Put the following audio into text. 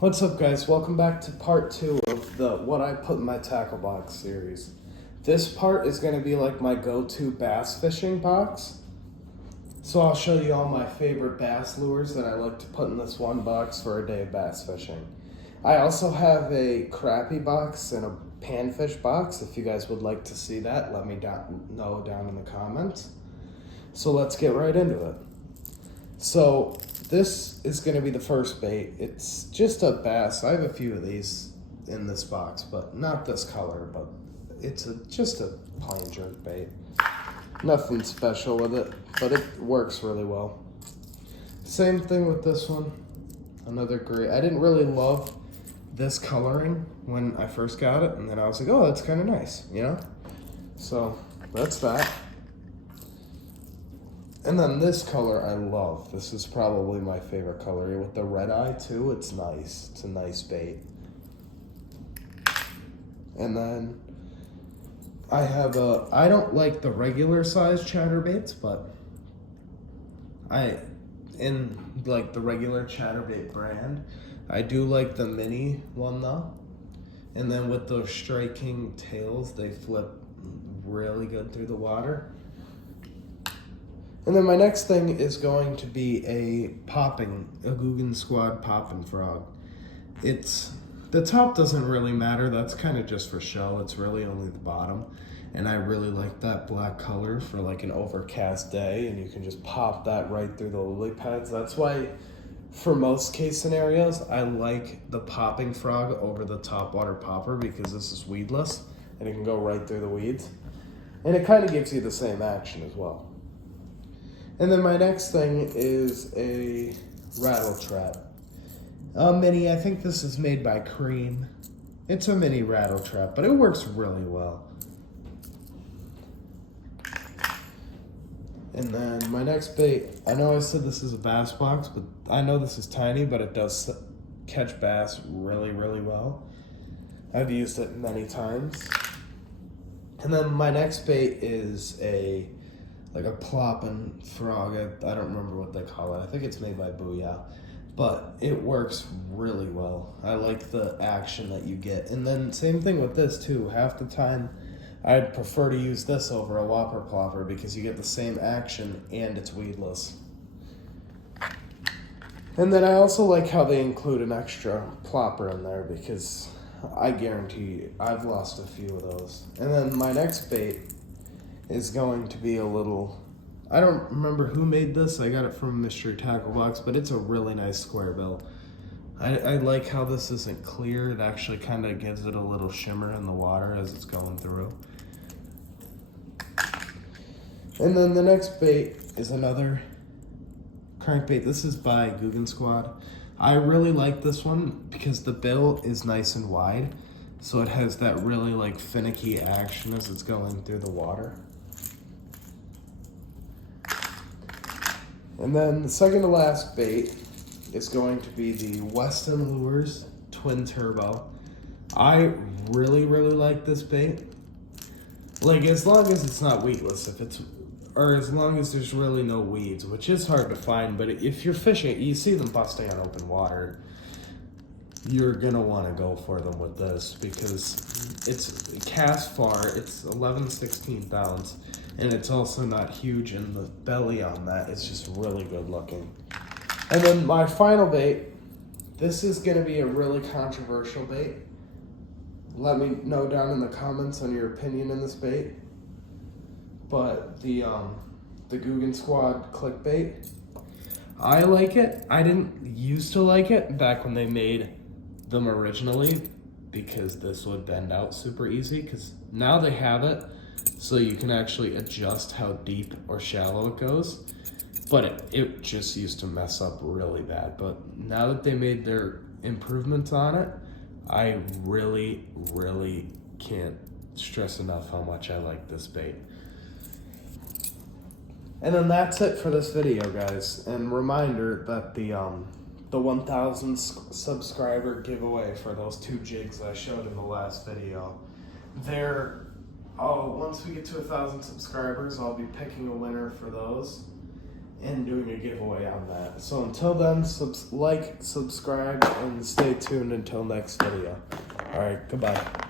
What's up, guys? Welcome back to part 2 of the What I Put in My Tackle Box series. This part is going to be like my go-to bass fishing box. So I'll show you all my favorite bass lures that I like to put in this one box for a day of bass fishing. I also have a crappie box and a panfish box. If you guys would like to see that, let me know down in the comments. So let's get right into it. So this is going to be the first bait. It's just a bass. I have a few of these in this box, but not this color, but it's just a plain jerk bait. Nothing special with it, but it works really well. Same thing with this one. Another great. I didn't really love this coloring when I first got it, and then I was like, oh, that's kind of nice, you know? So that's that. And then this color I love. This is probably my favorite color. With the red eye too, it's nice. It's a nice bait. And then I have I don't like the regular size chatterbaits, but in like the regular chatterbait brand, I do like the mini one though. And then with those striking tails, they flip really good through the water. And then my next thing is going to be a Googan Squad popping frog. The top doesn't really matter, that's kind of just for show, it's really only the bottom. And I really like that black color for like an overcast day, and you can just pop that right through the lily pads. That's why for most case scenarios, I like the popping frog over the topwater popper, because this is weedless and it can go right through the weeds. And it kind of gives you the same action as well. And then my next thing is a rattle trap. A mini, I think this is made by Cream. It's a mini rattle trap, but it works really well. And then my next bait, I know I said this is a bass box, but I know this is tiny, but it does catch bass really, really well. I've used it many times. And then my next bait is like a plopping frog. I don't remember what they call it. I think it's made by Booyah, but it works really well. I like the action that you get. And then same thing with this too. Half the time I'd prefer to use this over a whopper plopper because you get the same action and it's weedless. And then I also like how they include an extra plopper in there, because I guarantee you I've lost a few of those. And then my next bait is going to be a little, I don't remember who made this. I got it from Mystery Tackle Box, but it's a really nice square bill. I like how this isn't clear. It actually kind of gives it a little shimmer in the water as it's going through. And then the next bait is another crankbait. This is by Googan Squad. I really like this one because the bill is nice and wide, so it has that really like finicky action as it's going through the water. And then the second to last bait is going to be the Weston Lures Twin Turbo. I really, really like this bait. Like, as long as it's not weedless, or as long as there's really no weeds, which is hard to find, but if you're fishing, you see them busting on open water, you're gonna wanna go for them with this, because it's cast far, it's 11/16 ounce, and it's also not huge, and the belly on that is just really good looking. And then my final bait, this is gonna be a really controversial bait. Let me know down in the comments on your opinion in this bait. But the Googan Squad clickbait, I like it. I didn't used to like it back when they made them originally, because this would bend out super easy, because now they have it so you can actually adjust how deep or shallow it goes, but it just used to mess up really bad. But now that they made their improvements on it, I really, really can't stress enough how much I like this bait. And then that's it for this video, guys. And reminder that the 1,000 subscriber giveaway for those 2 jigs I showed in the last video, once we get to 1,000 subscribers, I'll be picking a winner for those. and doing a giveaway on that. So until then, subscribe, and stay tuned until next video. Alright, goodbye.